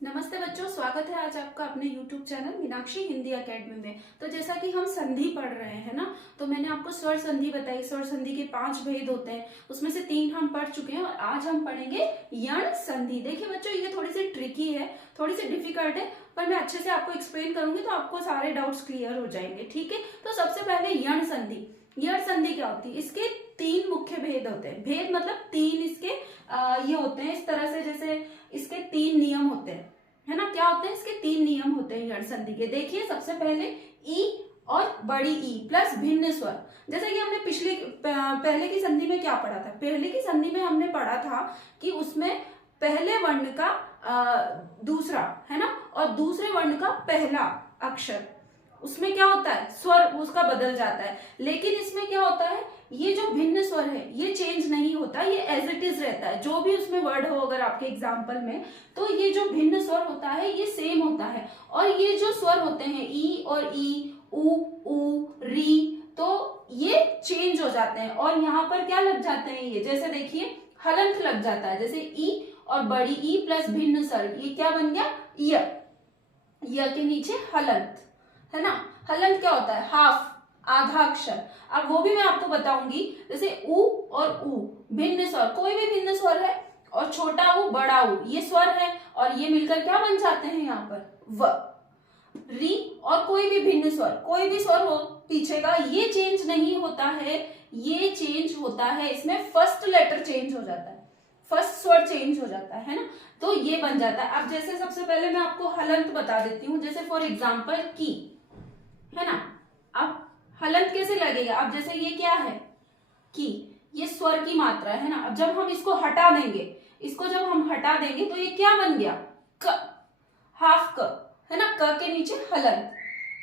नमस्ते बच्चों, स्वागत है आज आपका अपने YouTube channel Meenakshi Hindi academy में। तो जैसा कि हम संधि पढ़ रहे हैं ना, तो मैंने आपको स्वर संधि बताई। स्वर संधि के 5 भेद होते हैं, उसमें से 3 हम पढ़ चुके हैं और आज हम पढ़ेंगे यण संधि। देखिए बच्चों, ये थोड़ी सी ट्रिकी है, थोड़ी सी डिफिकल्ट है, पर मैं अच्छे से आपको एक्सप्लेन करूंगी तो आपको सारे डाउट्स क्लियर हो जाएंगे। ठीक है, तो सबसे पहले यण संधि। यण संधि क्या होती है? इसके 3 मुख्य भेद होते हैं। भेद मतलब 3 इसके ये होते हैं इस तरह से, जैसे इसके 3 नियम होते हैं, है ना। क्या होते हैं इसके? 3 नियम होते हैं यण संधि के। देखिए सबसे पहले ई और बड़ी ई प्लस भिन्न स्वर। जैसे कि हमने पहले की संधि में क्या पढ़ा था? पहले की संधि में हमने पढ़ा था कि उसमें पहले वर्ण का दूसरा, है ना, और दूसरे वर्ण का पहला अक्षर, उसमें क्या होता है? स्वर उसका बदल जाता है। लेकिन इसमें क्या होता है? ये जो भिन्न स्वर है ये चेंज नहीं होता, ये एज इट इज रहता है। जो भी उसमें वर्ड हो अगर आपके एग्जाम्पल में, तो ये जो भिन्न स्वर होता है ये सेम होता है। और ये जो स्वर होते हैं ई और ई, उ, री, तो ये चेंज हो जाते हैं और यहाँ पर क्या लग जाते हैं? ये जैसे देखिए हलंत लग जाता है। जैसे ई और बड़ी ई प्लस भिन्न स्वर, ये क्या बन गया? य के नीचे हलंत, है ना। हलंत क्या होता है? हाफ, आधा अक्षर। अब वो भी मैं आपको बताऊंगी। जैसे उ और उ भिन्न स्वर, कोई भी भिन्न स्वर है, और छोटा उ बड़ा उ ये स्वर है, और ये मिलकर क्या बन जाते हैं यहाँ पर? व। री और कोई भी भिन्न स्वर, कोई भी स्वर हो पीछे का, ये चेंज नहीं होता है, ये चेंज होता है इसमें फर्स्ट लेटर चेंज हो जाता है, फर्स्ट स्वर चेंज हो जाता है ना, तो ये बन जाता है। अब जैसे सबसे पहले मैं आपको हलंत बता देती हूँ। जैसे फॉर एग्जाम्पल की, है ना। अब हलंत कैसे लगेगा? अब जैसे ये क्या है? की, ये स्वर की मात्रा है ना। अब जब हम इसको हटा देंगे, इसको जब हम हटा देंगे तो ये क्या बन गया? क, हाफ क, है ना। क के नीचे हलंत,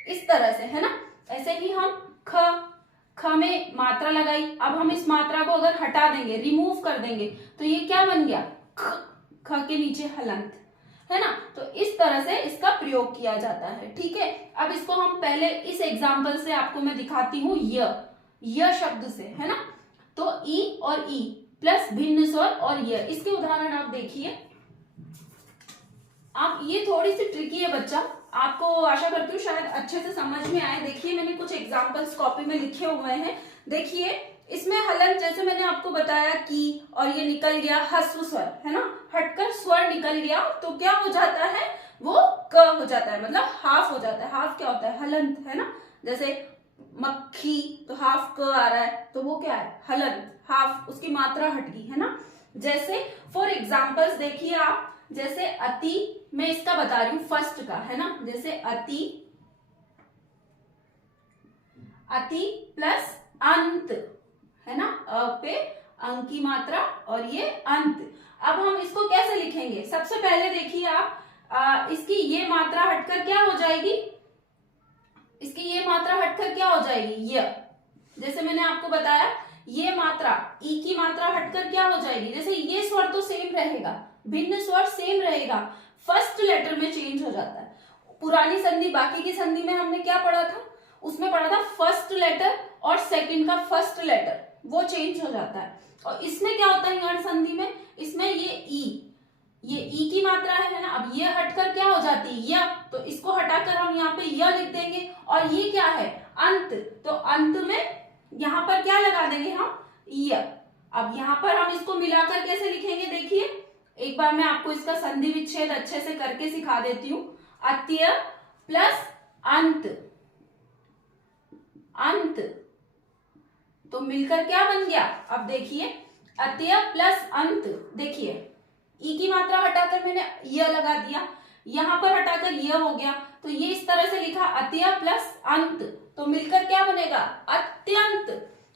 इस तरह से, है ना। ऐसे ही हम ख में मात्रा लगाई। अब हम इस मात्रा को अगर हटा देंगे, रिमूव कर देंगे, तो ये क्या बन गया? ख के नीचे हलंत, है ना। तो इस तरह से इसका प्रयोग किया जाता है। ठीक है, अब इसको हम पहले इस एग्जाम्पल से आपको मैं दिखाती हूँ। य शब्द से, है ना। तो ई और ई प्लस भिन्न स्वर और य, इसके उदाहरण आप देखिए। आप, ये थोड़ी सी ट्रिकी है बच्चा, आपको आशा करती हूँ शायद अच्छे से समझ में आए। देखिए मैंने कुछ एग्जाम्पल्स कॉपी में लिखे हुए हैं। देखिए इसमें हलंत, जैसे मैंने आपको बताया कि, और ये निकल गया ह्रस्व स्वर, है ना, हटकर स्वर निकल गया, तो क्या हो जाता है? वो क हो जाता है, मतलब हाफ हो जाता है। हाफ क्या होता है? हलंत, है ना। जैसे मक्खी, तो हाफ क आ रहा है, तो वो क्या है? हलंत, हाफ, उसकी मात्रा हट गई, है ना। जैसे फॉर एग्जाम्पल्स देखिए आप, जैसे अति, मैं इसका बता रही हूं फर्स्ट का, है ना। जैसे अति, अति प्लस अंत, है ना। अ पे अंक की मात्रा और ये अंत। अब हम इसको कैसे लिखेंगे? सबसे पहले देखिए आप, इसकी ये मात्रा हटकर क्या हो जाएगी? इसकी ये मात्रा हटकर क्या हो जाएगी? य। जैसे मैंने आपको बताया, ये मात्रा, ई की मात्रा हटकर क्या हो जाएगी? जैसे ये स्वर तो सेम रहेगा, भिन्न स्वर सेम रहेगा, फर्स्ट लेटर में चेंज हो जाता है। पुरानी संधि, बाकी की संधि में हमने क्या पढ़ा था? उसमें पढ़ा था फर्स्ट लेटर और सेकंड का फर्स्ट लेटर, वो चेंज हो जाता है। और इसमें क्या होता है यण संधि में? इसमें ये ई की मात्रा है ना। अब ये हटकर क्या हो जाती है? य, तो इसको हटाकर हम यहाँ पे य लिख देंगे। और ये क्या है? अंत, तो अंत में यहाँ पर क्या लगा देंगे हम? य। अब यहाँ पर हम इसको मिलाकर कैसे लिखेंगे? देखिए एक बार मैं आपको इसका संधि विच्छेद अच्छे से करके सिखा देती हूँ। अत्य प्लस अंत, अंत, तो मिलकर क्या बन गया? अब देखिए अत्य प्लस अंत, देखिए ई की मात्रा हटाकर मैंने य लगा दिया, यहां पर हटाकर य हो गया, तो ये इस तरह से लिखा अत्य प्लस अंत, तो मिलकर क्या बनेगा? अत्यंत।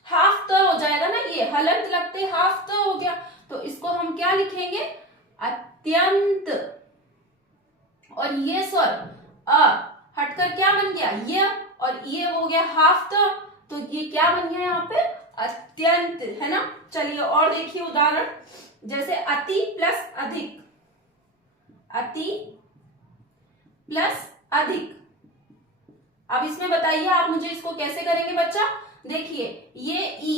हाफ त हो जाएगा ना, ये हलंत लगते हाफ त हो गया, तो इसको हम क्या लिखेंगे? अत्यंत। और ये स्वर अ हटकर क्या बन गया? ये, और ये हो गया हाफ त, तो ये क्या बन गया यहाँ पे? अत्यंत, है ना। चलिए और देखिए उदाहरण। जैसे अति प्लस अधिक, अति प्लस अधिक। अब इसमें बताइए आप मुझे इसको कैसे करेंगे बच्चा? देखिए ये ई,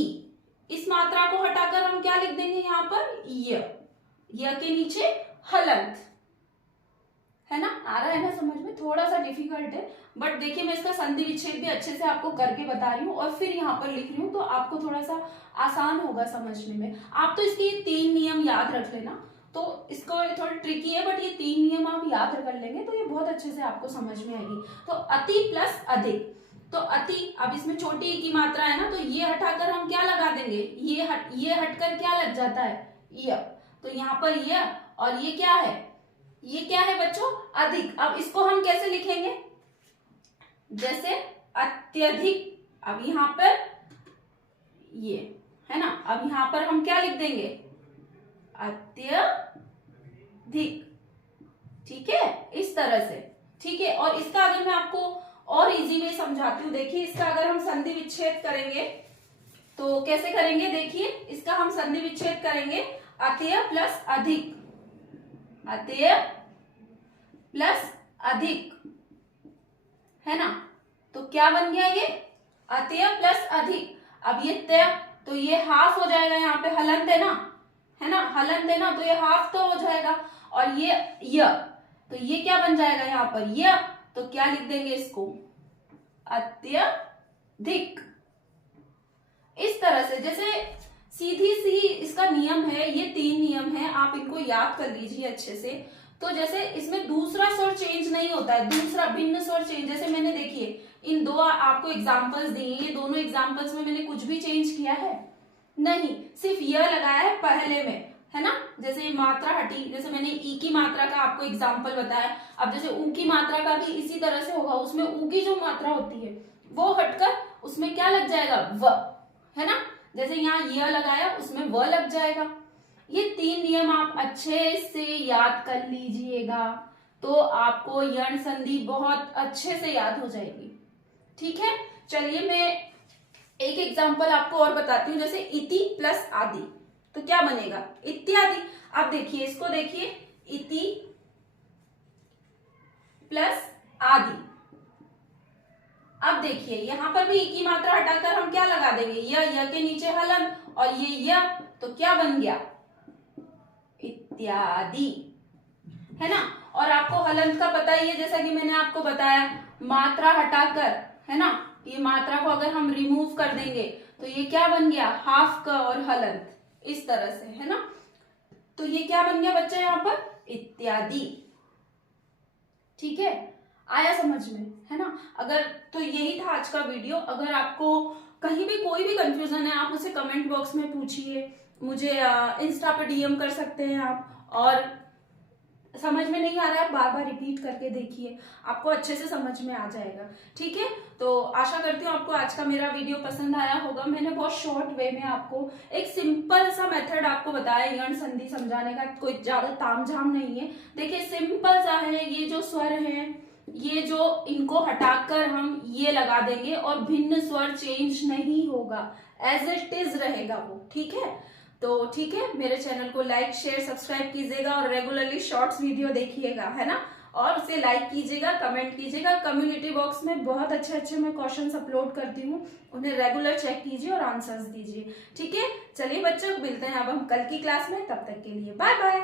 इस मात्रा को हटाकर हम क्या लिख देंगे यहाँ पर? य के नीचे हलंत, है ना, आ रहा है ना समझ में, थोड़ा सा डिफिकल्ट है बट देखिए मैं इसका संधि विच्छेद भी अच्छे से आपको करके बता रही हूँ और फिर यहाँ पर लिख रही हूँ, तो आपको थोड़ा सा आसान होगा समझने में। आप तो इसके 3 नियम याद रख लेना, तो इसको थोड़ा ट्रिकी है बट ये 3 नियम आप याद कर लेंगे तो ये बहुत अच्छे से आपको समझ में आएगी। तो अति प्लस अधिक, तो अति, अब इसमें छोटी की मात्रा है ना, तो ये हटाकर हम क्या लगा देंगे, ये हटकर क्या लग जाता है, य, तो यहाँ पर ये, और ये क्या है, ये क्या है बच्चों, अधिक। अब इसको हम कैसे लिखेंगे, जैसे अत्यधिक, अब यहाँ पर ये है ना, अब यहाँ पर हम क्या लिख देंगे, अत्यधिक, ठीक है, इस तरह से, ठीक है। और इसका अगर मैं आपको और इजी वे समझाती हूँ, देखिए इसका अगर हम संधि विच्छेद करेंगे तो कैसे करेंगे, देखिए इसका हम संधि विच्छेद करेंगे, अत्यय प्लस अधिक, अत्यय प्लस अधिक, है ना, तो क्या बन गया ये, अत्यय प्लस अधिक। अब ये तय, तो ये हाफ हो जाएगा, यहाँ पे हलंत है ना, है ना, हलंत है ना, तो ये हाफ तो हो जाएगा, और ये य, तो ये क्या बन जाएगा यहाँ पर, य, तो क्या लिख देंगे इसको, अत्यधिक। इस तरह से, जैसे सीधी सी इसका नियम है, ये 3 नियम है, आप इनको याद कर लीजिए अच्छे से। तो जैसे इसमें दूसरा स्वर चेंज नहीं होता है, दूसरा भिन्न स्वर चेंज, जैसे मैंने देखिए इन 2 आपको एग्जांपल्स दिए, ये दोनों एग्जांपल्स में मैंने कुछ भी चेंज किया है नहीं, सिर्फ यह लगाया है पहले में, है ना, जैसे मात्रा हटी, जैसे मैंने ई की मात्रा का आपको एग्जांपल बताया, अब जैसे ऊ की मात्रा का भी इसी तरह से होगा, उसमें ऊ की जो मात्रा होती है वो हटकर उसमें क्या लग जाएगा, व, है ना, जैसे यहाँ यह लगाया उसमें व लग जाएगा। ये 3 नियम आप अच्छे से याद कर लीजिएगा तो आपको यण संधि बहुत अच्छे से याद हो जाएगी, ठीक है। चलिए मैं एक एग्जांपल आपको और बताती हूँ, जैसे इति प्लस आदि, तो क्या बनेगा, इत्यादि। आप देखिए इसको, देखिए इति प्लस आदि, अब देखिए यहां पर भी ई की मात्रा हटाकर हम क्या लगा देंगे, य के नीचे हलंत, और ये य, तो क्या बन गया, इत्यादि, है ना। और आपको हलंत का पता ही है, जैसा कि मैंने आपको बताया, मात्रा हटाकर, है ना, ये मात्रा को अगर हम रिमूव कर देंगे तो ये क्या बन गया, हाफ का और हलंत, इस तरह से, है ना, तो ये क्या बन गया बच्चा यहाँ पर, इत्यादि, ठीक है, आया समझ में, है ना। अगर तो यही था आज का वीडियो, अगर आपको कहीं भी कोई भी कंफ्यूजन है आप उसे कमेंट बॉक्स में पूछिए, मुझे इंस्टा पे डीएम कर सकते हैं आप, और समझ में नहीं आ रहा है बार बार रिपीट करके देखिए, आपको अच्छे से समझ में आ जाएगा, ठीक है। तो आशा करती हूँ आपको आज का मेरा वीडियो पसंद आया होगा। मैंने बहुत शॉर्ट वे में आपको एक सिंपल सा मेथड आपको बताया यण संधि समझाने का, कोई ज्यादा तामझाम नहीं है। देखिए सिंपल सा है, ये जो स्वर है, ये जो इनको हटाकर हम ये लगा देंगे और भिन्न स्वर चेंज नहीं होगा, एज इट इज रहेगा वो, ठीक है। तो ठीक है, मेरे चैनल को लाइक शेयर सब्सक्राइब कीजिएगा और रेगुलरली शॉर्ट्स वीडियो देखिएगा, है ना, और उसे लाइक कीजिएगा, कमेंट कीजिएगा। कम्युनिटी बॉक्स में बहुत अच्छे अच्छे मैं क्वेश्चंस अपलोड करती हूँ, उन्हें रेगुलर चेक कीजिए और आंसर्स दीजिए, ठीक है। चलिए बच्चों, मिलते हैं अब हम कल की क्लास में, तब तक के लिए बाय बाय।